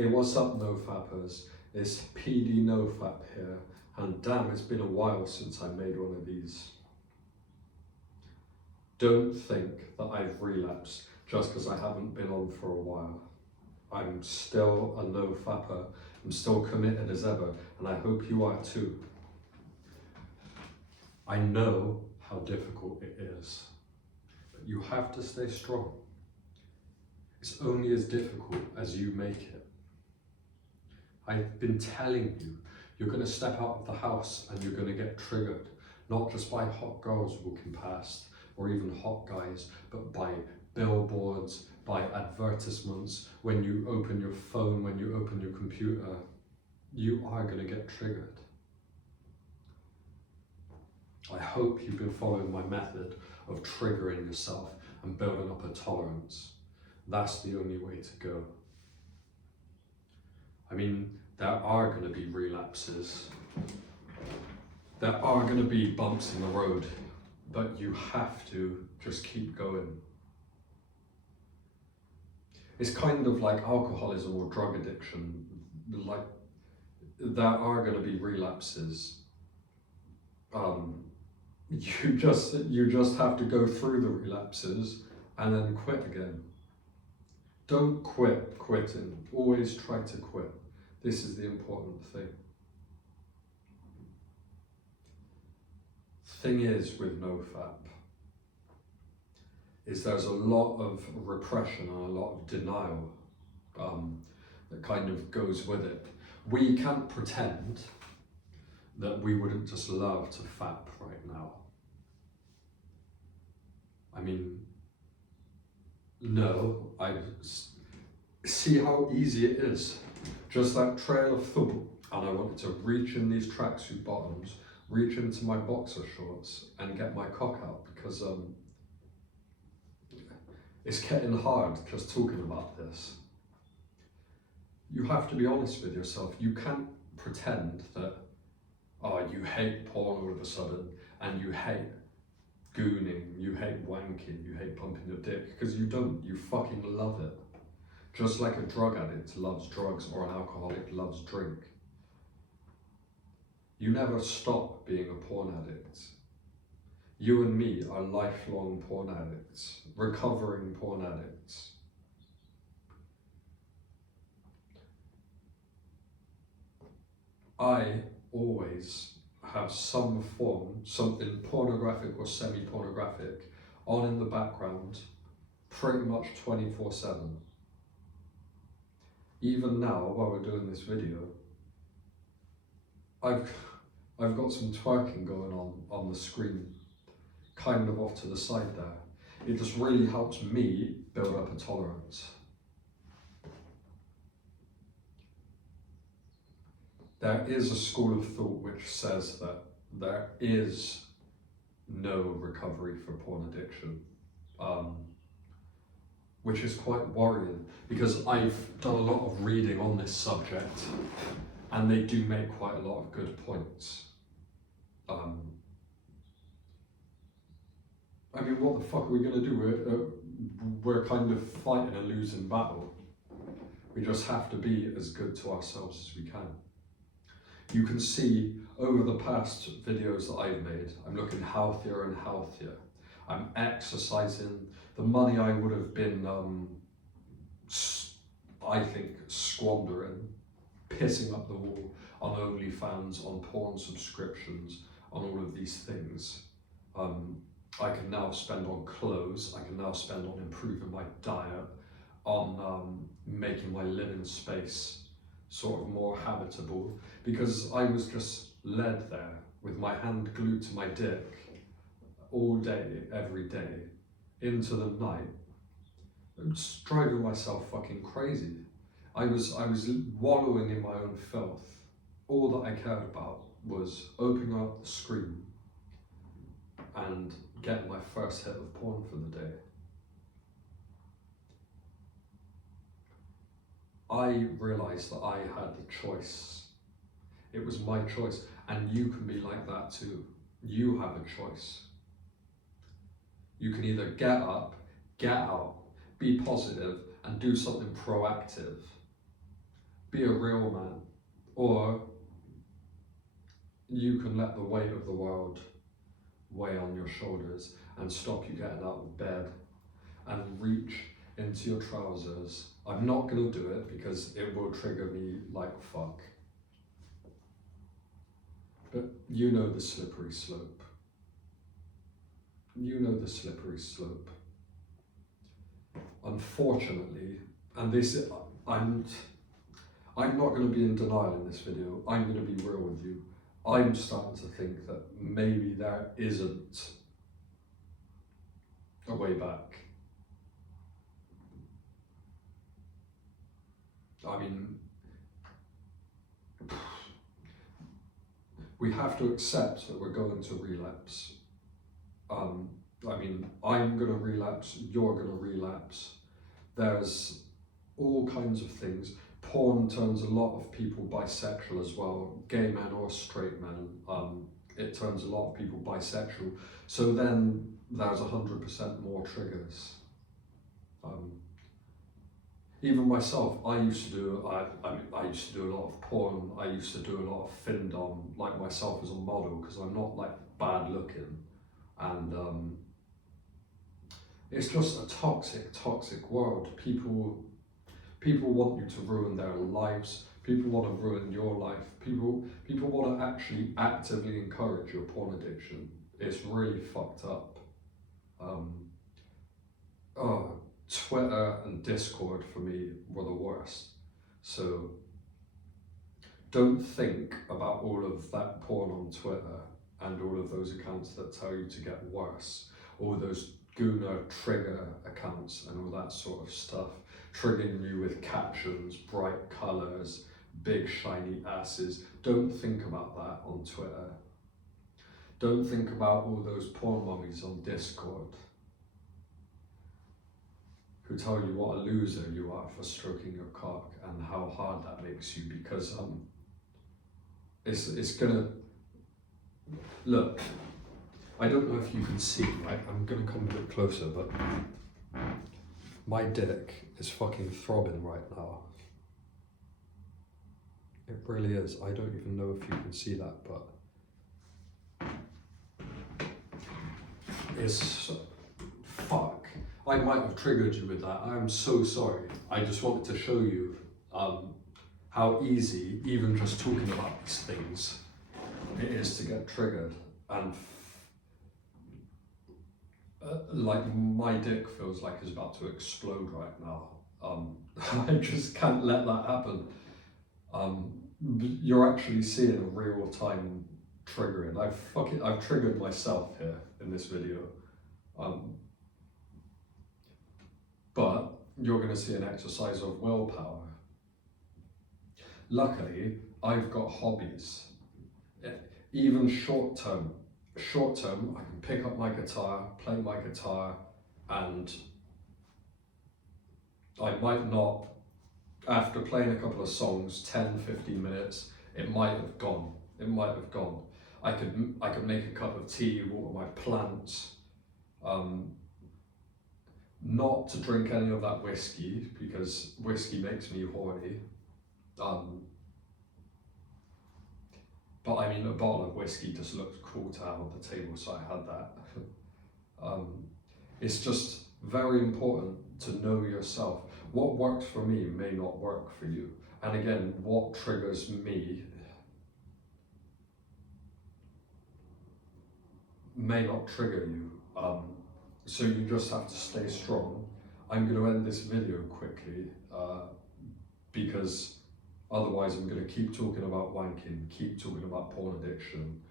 Hey, what's up, NoFappers? It's PDNoFap here, and damn, it's been a while since I made one of these. Don't think that I've relapsed just because I haven't been on for a while. I'm still a NoFapper, I'm still committed as ever, and I hope you are too. I know how difficult it is, but you have to stay strong. It's only as difficult as you make it. I've been telling you, you're going to step out of the house and you're going to get triggered, not just by hot girls walking past or even hot guys, but by billboards, by advertisements. When you open your phone, when you open your computer, you are going to get triggered. I hope you've been following my method of triggering yourself and building up a tolerance. That's the only way to go. I mean, there are going to be relapses. There are going to be bumps in the road, but you have to just keep going. It's kind of like alcoholism or drug addiction. Like, there are going to be relapses. You just have to go through the relapses and then quit again. Don't quit quitting. Always try to quit. This is the important thing. Thing is with NoFap is there's a lot of repression and a lot of denial that kind of goes with it. We can't pretend that we wouldn't just love to fap right now. I mean, no, I see how easy it is. Just that trail of thought, and I wanted to reach in these tracksuit bottoms, reach into my boxer shorts and get my cock out, because it's getting hard just talking about this. You have to be honest with yourself. You can't pretend that, oh, you hate porn all of a sudden, and you hate gooning, you hate wanking, you hate pumping your dick, because you don't. You fucking love it. Just like a drug addict loves drugs or an alcoholic loves drink. You never stop being a porn addict. You and me are lifelong porn addicts, recovering porn addicts. I always have some form, something pornographic or semi-pornographic, on in the background, pretty much 24/7. Even now, while we're doing this video, I've got some twerking going on the screen, kind of off to the side there. It just really helps me build up a tolerance. There is a school of thought which says that there is no recovery for porn addiction, which is quite worrying, because I've done a lot of reading on this subject and they do make quite a lot of good points. I mean, what the fuck are we going to do? We're kind of fighting a losing battle. We just have to be as good to ourselves as we can. You can see over the past videos that I've made, I'm looking healthier and healthier. I'm exercising. The money I would have been, I think, squandering, pissing up the wall on OnlyFans, on porn subscriptions, on all of these things. I can now spend on clothes, I can now spend on improving my diet, on making my living space sort of more habitable, because I was just led there with my hand glued to my dick all day, every day, into the night, just driving myself fucking crazy. I was wallowing in my own filth. All that I cared about was opening up the screen and getting my first hit of porn for the day. I realised that I had the choice. It was my choice, and you can be like that too. You have a choice. You can either get up, get out, be positive, and do something proactive, be a real man, or you can let the weight of the world weigh on your shoulders and stop you getting out of bed and reach into your trousers. I'm not going to do it because it will trigger me like fuck. But you know the slippery slope. You know the slippery slope. Unfortunately, and this, I'm not going to be in denial in this video. I'm going to be real with you. I'm starting to think that maybe there isn't a way back. I mean, we have to accept that we're going to relapse. I mean, I'm going to relapse, you're going to relapse. There's all kinds of things. Porn turns a lot of people bisexual as well, gay men or straight men. It turns a lot of people bisexual. So then there's 100% more triggers. Even myself, I used to do a lot of porn. I used to do a lot of findom, like myself as a model, because I'm not like bad looking, and it's just a toxic world. People want you to ruin their lives. People want to ruin your life. People want to actually actively encourage your porn addiction. It's really fucked up. Twitter and Discord for me were the worst. So don't think about all of that porn on Twitter and all of those accounts that tell you to get worse, all those Guna trigger accounts and all that sort of stuff, triggering you with captions, bright colours, big shiny asses. Don't think about that on Twitter. Don't think about all those porn mummies on Discord who tell you what a loser you are for stroking your cock and how hard that makes you, because it's gonna look. I don't know if you can see, right? I'm gonna come a bit closer, but my dick is fucking throbbing right now. It really is. I don't even know if you can see that, but it's fuck. I might have triggered you with that. I'm so sorry. I just wanted to show you how easy, even just talking about these things, it is to get triggered. And like my dick feels like it's about to explode right now. I just can't let that happen. You're actually seeing a real time triggering. I've triggered myself here in this video. But you're going to see an exercise of willpower. Luckily, I've got hobbies. Even short term, I can pick up my guitar, play my guitar, and I might not, after playing a couple of songs, 10, 15 minutes, it might have gone. I could make a cup of tea, water my plants, not to drink any of that whiskey, because whiskey makes me horny. But I mean, a bottle of whiskey just looked cool to have on the table, so I had that. It's just very important to know yourself. What works for me may not work for you. And again, what triggers me may not trigger you. So you just have to stay strong. I'm going to end this video quickly because otherwise I'm going to keep talking about wanking, keep talking about porn addiction.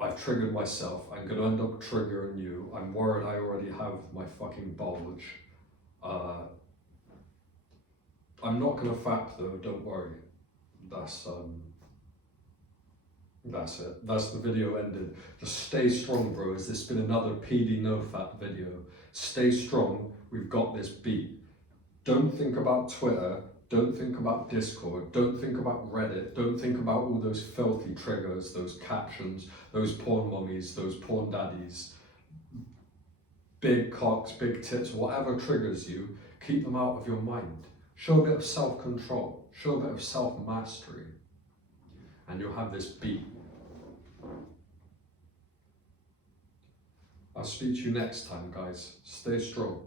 I've triggered myself. I'm going to end up triggering you. I'm worried I already have my fucking bulge. I'm not going to fap though, don't worry. That's it. That's the video ended. Just stay strong, bros. This has been another PDNoFap video. Stay strong. We've got this beat. Don't think about Twitter. Don't think about Discord. Don't think about Reddit. Don't think about all those filthy triggers, those captions, those porn mummies, those porn daddies. Big cocks, big tits, whatever triggers you, keep them out of your mind. Show a bit of self-control, show a bit of self-mastery, and you'll have this beat. I'll speak to you next time, guys. Stay strong.